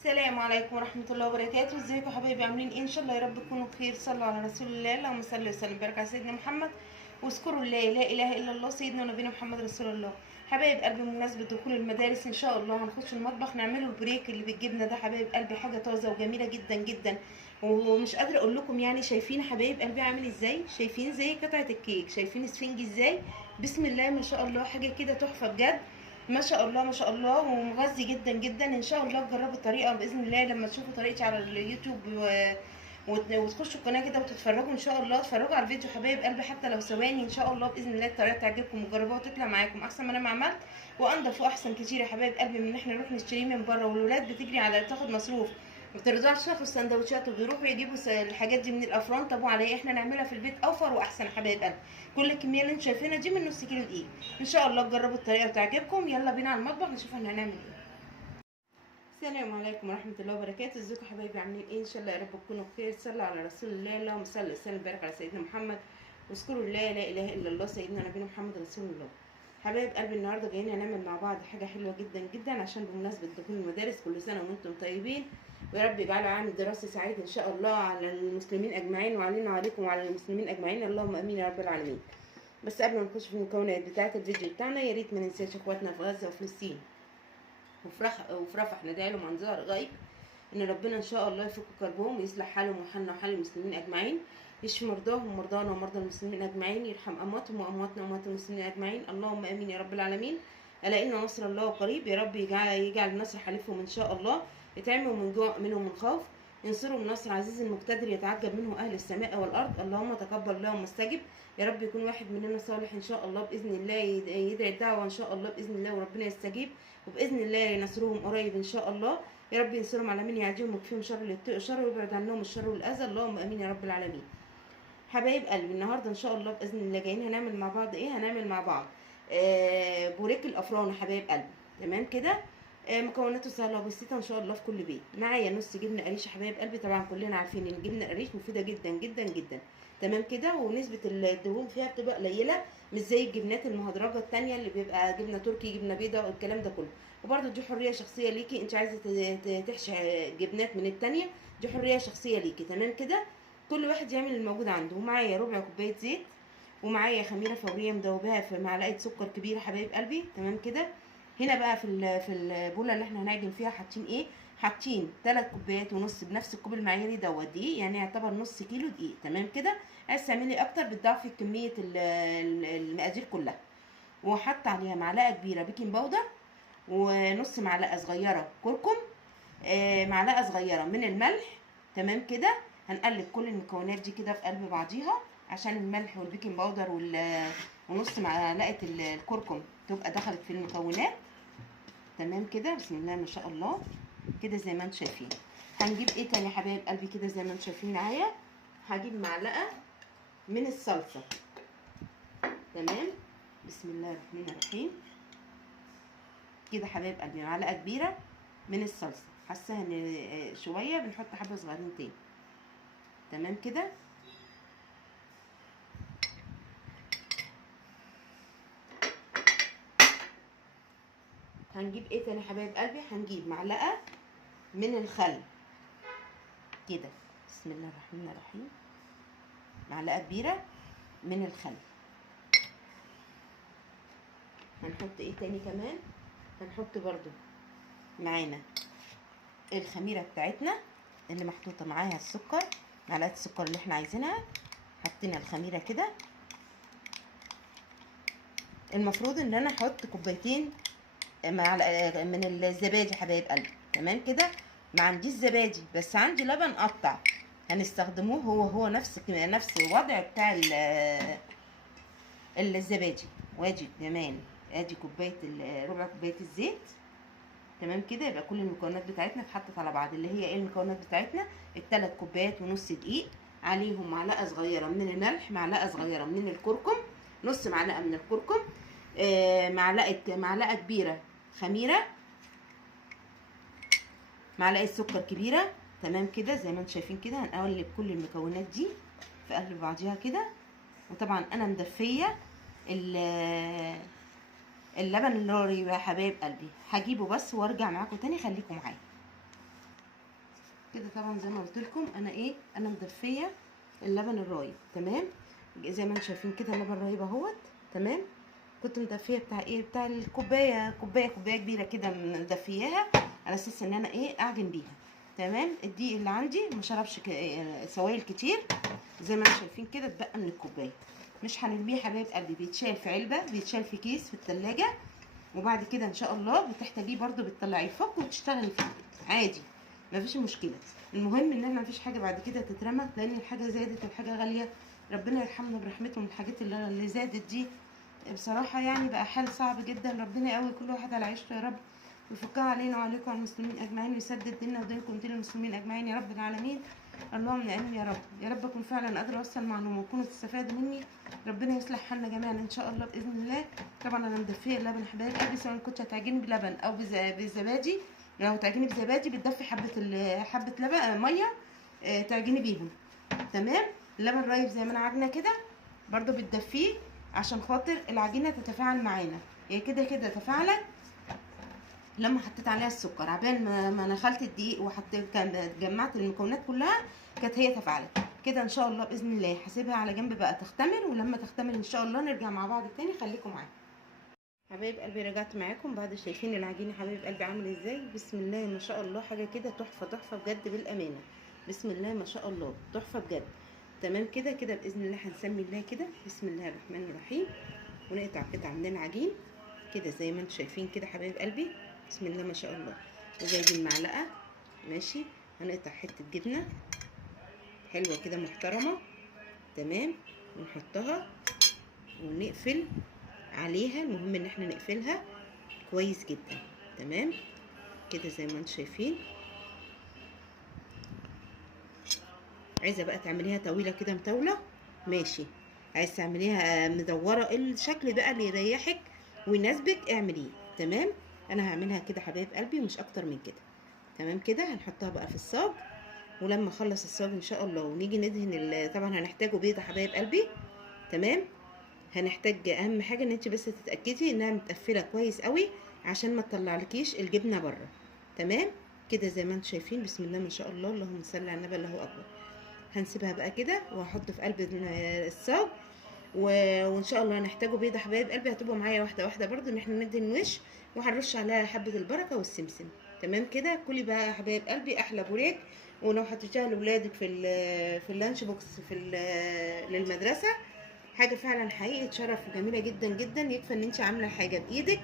السلام عليكم ورحمة الله وبركاته. ازيكم يا حبايبي؟ عاملين ايه؟ ان شاء الله يا رب تكونوا بخير. صلوا على رسول الله، اللهم صل وسلم وبارك على سيدنا محمد، واذكروا الله لا اله الا الله سيدنا ونبينا محمد رسول الله. حبايب قلبي، بمناسبة دخول المدارس ان شاء الله هنخش المطبخ نعمله البريك اللي بالجبنة ده. حبايب قلبي حاجة طازة وجميلة جدا جدا، ومش قادرة اقول لكم يعني. شايفين حبايب قلبي عامل ازاي؟ شايفين زي قطعة الكيك؟ شايفين اسفنج ازاي؟ بسم الله ما شاء الله، حاجة كده تحفة بجد. ما شاء الله ما شاء الله، ومغذي جدا جدا. ان شاء الله تجربوا الطريقه باذن الله لما تشوفوا طريقتي على اليوتيوب وتخشوا القناه كده وتتفرجوا ان شاء الله. اتفرجوا على الفيديو حبايب قلبي حتى لو ثواني، ان شاء الله باذن الله الطريقه تعجبكم وجربوها وتطلع معاكم احسن ما انا ما عملت، وانضف واحسن كتير يا حبايب قلبي من ان احنا نروح نشتريه من بره، والولاد بتجري على تاخد مصروف ما بترضاش تاخد السندوتشات وبيروحوا يجيبوا الحاجات دي من الافران. طب وعلى ايه؟ احنا نعملها في البيت اوفر واحسن يا حبايب قلبي. كل الكميه اللي انتوا شايفينها دي من نص كيلو دقيق. ان شاء الله تجربوا الطريقه وتعجبكم. يلا بينا على المطبخ نشوف احنا هنعمل ايه. السلام عليكم ورحمه الله وبركاته. ازيكم يا حبايبي؟ عاملين ايه؟ ان شاء الله يا رب تكونوا بخير. صلوا على رسول الله، اللهم صل وسلم وبارك على سيدنا محمد، واذكروا الله لا اله الا الله سيدنا نبينا محمد رسول الله. حبايب قلبي، النهارده جايين هنعمل مع بعض حاجه حلوه جدا جدا عشان بمناسبه دخول المدارس. كل سنه وانتم طيبين، ويا رب يجعله عام دراسي سعيد ان شاء الله على المسلمين اجمعين، وعلينا وعليكم وعلى المسلمين اجمعين، اللهم امين يا رب العالمين. بس قبل ما نخش في المكونات بتاعه الفيديو بتاعنا، يا ريت ما ننساش اخواتنا في غزه وفلسطين وفي رفح ندعي لهم عن ظهر غيب ان ربنا ان شاء الله يفك كربهم ويصلح حالهم وحالنا وحال المسلمين اجمعين، يشفي مرضاهم ومرضانا ومرضى المسلمين اجمعين، يرحم امواتهم وامواتنا واموات المسلمين اجمعين، اللهم امين يا رب العالمين. الا ان نصر الله قريب. يا رب يجعل النصر حليفهم ان شاء الله، يتعموا من جوع منهم من خوف، ينصروا من نصر عزيز المقتدر يتعجب منه اهل السماء والارض، اللهم تقبل اللهم استجب. يا رب يكون واحد مننا صالح ان شاء الله باذن الله، يدعي الدعوه ان شاء الله باذن الله وربنا يستجيب، وباذن الله نصرهم قريب ان شاء الله. يا رب ينصرهم على من يعديهم ويكفيهم شر اللي يتقوا شر، ويبعد عنهم الشر والاذى، اللهم امين يا رب العالمين. حبايب قلبي، النهارده ان شاء الله باذن الله جايين هنعمل مع بعض ايه؟ هنعمل مع بعض بوريك الافران يا حبايب قلبي. تمام كده. مكوناته سهله وبسيطه ان شاء الله في كل بيت. معايا نص جبنه قريش يا حبايب قلبي. طبعا كلنا عارفين ان الجبنه القريش مفيده جدا جدا جدا. تمام كده. ونسبه الدهون فيها بتبقى قليله، مش زي الجبنات المهدرجه التانية اللي بيبقى جبنه تركي جبنه بيضاء والكلام ده كله. وبرده دي حريه شخصيه ليكي، انت عايزه تحشي جبنات من التانية، دي حريه شخصيه ليكي. تمام كده. كل واحد يعمل الموجود عنده. ومعايا ربع كوبايه زيت، ومعايا خميره فوريه مدوباها في معلقه سكر كبيره حبايب قلبي. تمام كده. هنا بقى في البوله اللي احنا هنعجن فيها حاطين ايه؟ حاطين 3 كوبايات ونص بنفس الكوب المعياري دوت دقيق، يعني يعتبر نص كيلو دقيق. تمام كده. عايز تعملي اكتر بتضاعفي كميه المقادير كلها. وحط عليها معلقه كبيره بيكنج باودر، ونص معلقه صغيره كركم، معلقه صغيره من الملح. تمام كده. هنقلب كل المكونات دي كده في قلب بعضيها عشان الملح والبيكنج باودر ونص معلقه الكركم تبقى دخلت في المكونات. تمام كده. بسم الله ما شاء الله كده زي ما انتم شايفين. هنجيب ايه تاني يا حبايب قلبي؟ كده زي ما انتم شايفين معايا هجيب معلقه من الصلصه. تمام. بسم الله الرحمن الرحيم. كده حبايب قلبي معلقه كبيره من الصلصه. حاسه ان شويه بنحط حبه صغيرين تاني. تمام كده. هنجيب ايه تاني حبايب قلبي؟ هنجيب معلقه من الخل كده. بسم الله الرحمن الرحيم. معلقه كبيره من الخل. هنحط ايه تاني كمان؟ هنحط برضو معانا الخميره بتاعتنا اللي محطوطه معاها السكر، معلقه السكر اللي احنا عايزينها. حطينا الخميره كده. المفروض ان انا احط كوبايتين من الزبادي حبايب قلبي. تمام كده. ما عنديش زبادي بس عندي لبن قطع هنستخدموه، هو نفس الوضع بتاع الزبادي. وادي كمان ادي ربع كوبايه الزيت. تمام كده. يبقى كل المكونات بتاعتنا اتحطت على بعض، اللي هي ايه المكونات بتاعتنا؟ ال3 كوبايات ونص دقيق، عليهم معلقه صغيره من الملح، معلقه صغيره من الكركم، نص معلقه من الكركم، معلقه كبيره خميره، معلقه سكر كبيره. تمام كده زي ما انتم شايفين كده. هنقلب كل المكونات دي في قلب بعضيها كده. وطبعا انا مدفيه اللبن اللوري يا حبايب قلبي. هجيبه بس وارجع معاكم تاني، خليكم معايا. طبعا زي ما قلت لكم انا مدفيه اللبن الرايب. تمام، زي ما انتم شايفين كده اللبن الرايب اهوت. تمام، كنت مدفيه بتاع الكوبايه، كوبايه كبيره كده مدفياها على اساس ان انا اعجن بيها. تمام، الدقيق اللي عندي ما شربش سوائل كتير زي ما انتم شايفين كده، اتبقى من الكوبايه. مش هنرميه يا حبايب قلبي، بيتشال في علبه، بيتشال في كيس في التلاجة، وبعد كده ان شاء الله بتحتاجيه برده بتطلعيه فوق وتشتغلي فيه عادي، مفيش مشكله. المهم ان احنا مفيش حاجه بعد كده تترمى، لان الحاجه زادت والحاجه غاليه. ربنا يرحمنا برحمته من الحاجات اللي زادت دي بصراحه، يعني بقى حال صعب جدا. ربنا يقوي كل واحد على عيشته يا رب، ويفكها علينا وعليكم وعلى المسلمين اجمعين، ويسدد ديننا ودينكم ودين المسلمين اجمعين يا رب العالمين. اللهم امين يا رب. يا رب اكون فعلا قادره اوصل معلومه وتكونوا تستفادوا مني. ربنا يصلح حالنا جميعا ان شاء الله باذن الله. طبعا انا مدفيه اللبن حبايب قلبي، سواء كنت هتعجني بلبن او بالزبادي. لو هتعجني بزبادي بتدفي حبه لبن ميه تعجني بيهم. تمام، اللبن رايب زي ما انا عاجنه كده برده بتدفيه عشان خاطر العجينه تتفاعل معانا. هي كده تفاعلت لما حطيت عليها السكر، عبال ما نخلت الدقيق وحطيت جمعت المكونات كلها كانت هي تفاعلت كده. ان شاء الله باذن الله هسيبها على جنب بقى تختمر، ولما تختمر ان شاء الله نرجع مع بعض تاني. خليكم معايا حبايب قلبي. رجعت معاكم بعد. شايفين العجينه حبايب قلبي عامل ازاي؟ بسم الله ما شاء الله، حاجه كده تحفه بجد بالامانه. بسم الله ما شاء الله، تحفه بجد. تمام كده باذن الله هنسمي الله كده. بسم الله الرحمن الرحيم، ونقطع قطعه من العجين كده زي ما انتم شايفين كده حبايب قلبي. بسم الله ما شاء الله. وجايبين معلقه ماشي، هنقطع حته جبنه حلوه كده محترمه. تمام، ونحطها ونقفل عليها. المهم ان احنا نقفلها كويس جدا. تمام كده زي ما انتم شايفين. عايزه بقى تعمليها طويله كده مطوله ماشي، عايز تعمليها مدوره الشكل بقى اللي يريحك ويناسبك اعمليه. تمام، انا هعملها كده حبايب قلبي مش اكتر من كده. تمام كده هنحطها بقى في الصاج، ولما اخلص الصاج ان شاء الله ونيجي ندهن طبعا هنحتاجه بيضه حبايب قلبي. تمام، هنحتاج اهم حاجه ان انت بس تتاكدي انها متقفله كويس قوي عشان ما تطلعلكيش الجبنه بره. تمام كده زي ما انتم شايفين. بسم الله ما شاء الله، اللهم صل على النبي، الله اكبر. هنسيبها بقى كده وهحطه في قلب الصاج، وان شاء الله هنحتاجه بيضه حبايب قلبي. هتبقوا معايا واحده واحده برده ان احنا ندهن وش، وهنرش عليها حبه البركه والسمسم. تمام كده. كلي بقى يا حبايب قلبي احلى بوريك، ولو حطيتيها لاولادك في اللانش بوكس للمدرسه، حاجه فعلا حقيقه تشرف وجميله جدا. يكفي ان انت عامله حاجه بايدك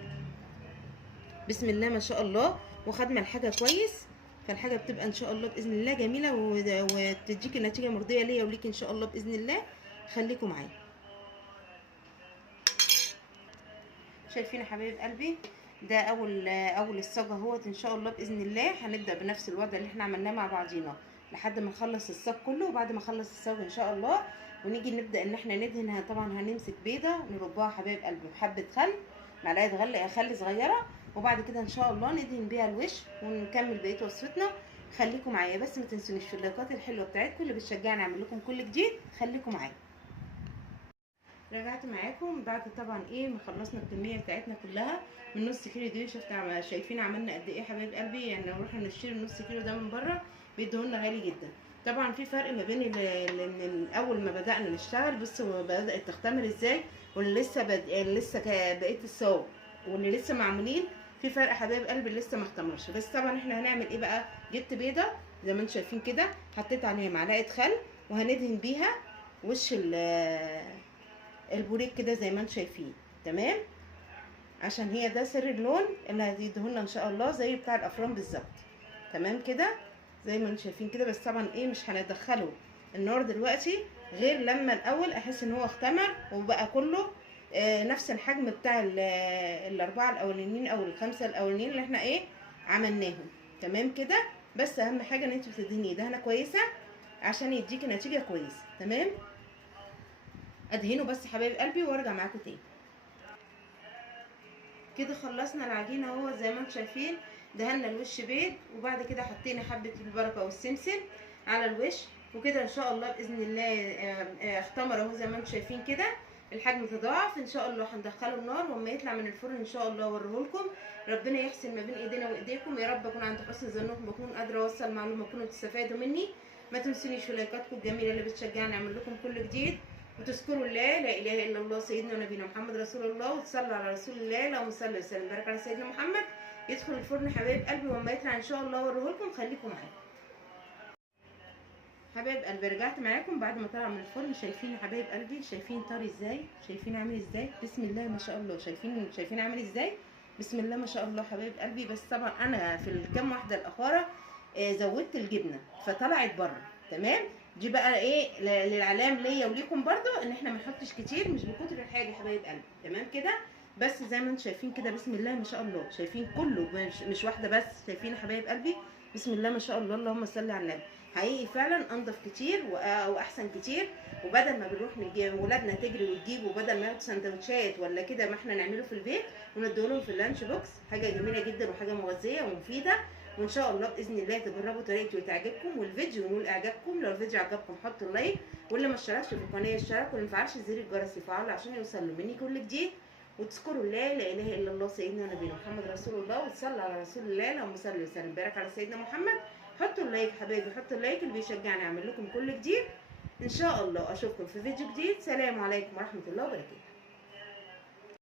بسم الله ما شاء الله، وخدمه الحاجه كويس، فالحاجه بتبقى ان شاء الله باذن الله جميله وتديكي نتيجه مرضيه ليا وليكي ان شاء الله باذن الله. خليكم معايا. شايفين يا حبايب قلبي ده اول الصاج اهوت. ان شاء الله باذن الله هنبدا بنفس الوضع اللي احنا عملناه مع بعضينا لحد ما نخلص الصاج كله. وبعد ما اخلص الصاج ان شاء الله ونيجي نبدا ان احنا ندهنها، طبعا هنمسك بيضه نربها حبايب قلبي بحبه خل، معلقه خل صغيره، وبعد كده ان شاء الله ندهن بيها الوش ونكمل بقيه وصفتنا. خليكم معايا بس، ما تنسونيش في اللايكات الحلوه بتاعتكم اللي بتشجعني اعمل لكم كل جديد. خليكم معايا. رجعت معاكم بعد طبعا ما خلصنا الكميه بتاعتنا كلها من نص كيلو دي. شايفين عملنا قد ايه حبايب قلبي؟ يعني لو رحنا نشتري النص كيلو ده من بره بيديهولنا غالي جدا. طبعا في فرق ما بين من اول ما بدانا نشتغل بصوا بدات تختمر ازاي، واللي لسه بقيه الصاج واللي لسه معمولين في فرق حبايب قلبي، لسه ما اختمرش. بس طبعا احنا هنعمل ايه بقى؟ جبت بيضه زي ما انتم شايفين كده، حطيت عليها معلقه خل، وهندهن بيها وش البوريك كده زي ما انتم شايفين. تمام، عشان هي ده سر اللون اللي هيديهولنا ان شاء الله زي بتاع الافران بالظبط. تمام كده زي ما انتم شايفين كده. بس طبعا مش هندخله النار دلوقتي غير لما الاول احس ان هو اختمر وبقى كله نفس الحجم بتاع الاربعه الاولانيين او الخمسه الاولانيين اللي احنا عملناهم. تمام كده. بس اهم حاجه ان انتوا بتدهنيه دهنه كويسه عشان يديكي نتيجه كويسه. تمام، ادهنه بس حبايب قلبي وارجع معاكم تاني. كده خلصنا العجينه اهو زي ما انتم شايفين. دهنا الوش بيض، وبعد كده حطينا حبه البركه والسمسم على الوش، وكده ان شاء الله باذن الله اختمر اهو زي ما انتم شايفين كده. الحجم تضاعف ان شاء الله. هندخله النار واما يطلع من الفرن ان شاء الله اوريهولكم. ربنا يحسن ما بين ايدينا وايديكم يا رب. اكون عند حسن ظنكم، بكون قادره اوصل معلومه تكونوا تستفادوا مني. ما تنسونيش في لايكاتكم الجميله اللي بتشجعني اعمل لكم كل جديد، وتذكروا الله لا اله الا الله سيدنا ونبينا محمد رسول الله، وتصلوا على رسول الله. اللهم صل وسلم وبارك على سيدنا محمد. يدخل الفرن حبايب قلبي واما يطلع ان شاء الله اوريهولكم. خليكم معايا حبايب قلبي. رجعت معاكم بعد ما طلع من الفرن. شايفين يا حبايب قلبي؟ شايفين طري ازاي؟ شايفين عامل ازاي؟ بسم الله ما شاء الله. شايفين عامل ازاي؟ بسم الله ما شاء الله حبايب قلبي. بس طبعا انا في الكام واحده الاخاره زودت الجبنه فطلعت بره. تمام. دي بقى ايه للعلام ليا وليكم برضو ان احنا ما نحطش كتير، مش بكتر الحاجه حبايب قلبي. تمام كده. بس زي ما انتم شايفين كده بسم الله ما شاء الله. شايفين كله مش واحده بس. شايفين يا حبايب قلبي؟ بسم الله ما شاء الله. اللهم صل على النبي. حقيقي فعلا انضف كتير واحسن كتير. وبدل ما بنروح نجيب ولادنا تجري وتجيب، وبدل ما ياخدوا سندوتشات ولا كده، ما احنا نعمله في البيت ونديهولهم في اللانش بوكس. حاجه جميله جدا وحاجه مغذيه ومفيده. وان شاء الله باذن الله تجربوا طريقتي وتعجبكم والفيديو ينول اعجابكم. لو الفيديو عجبكم حطوا لايك، واللي ما اشتركش في القناه يشترك، واللي ما فعلش زر الجرس يفعله عشان يوصل له مني كل جديد. وتذكروا الله لا اله الا الله سيدنا ونبينا محمد رسول الله، وتصلوا على رسول الله. اللهم صل وسلم وبارك على سيدنا محمد. حطوا اللايك حبايبي، حطوا اللايك اللي بيشجعني اعمل لكم كل جديد. ان شاء الله اشوفكم في فيديو جديد. سلام عليكم ورحمه الله وبركاته.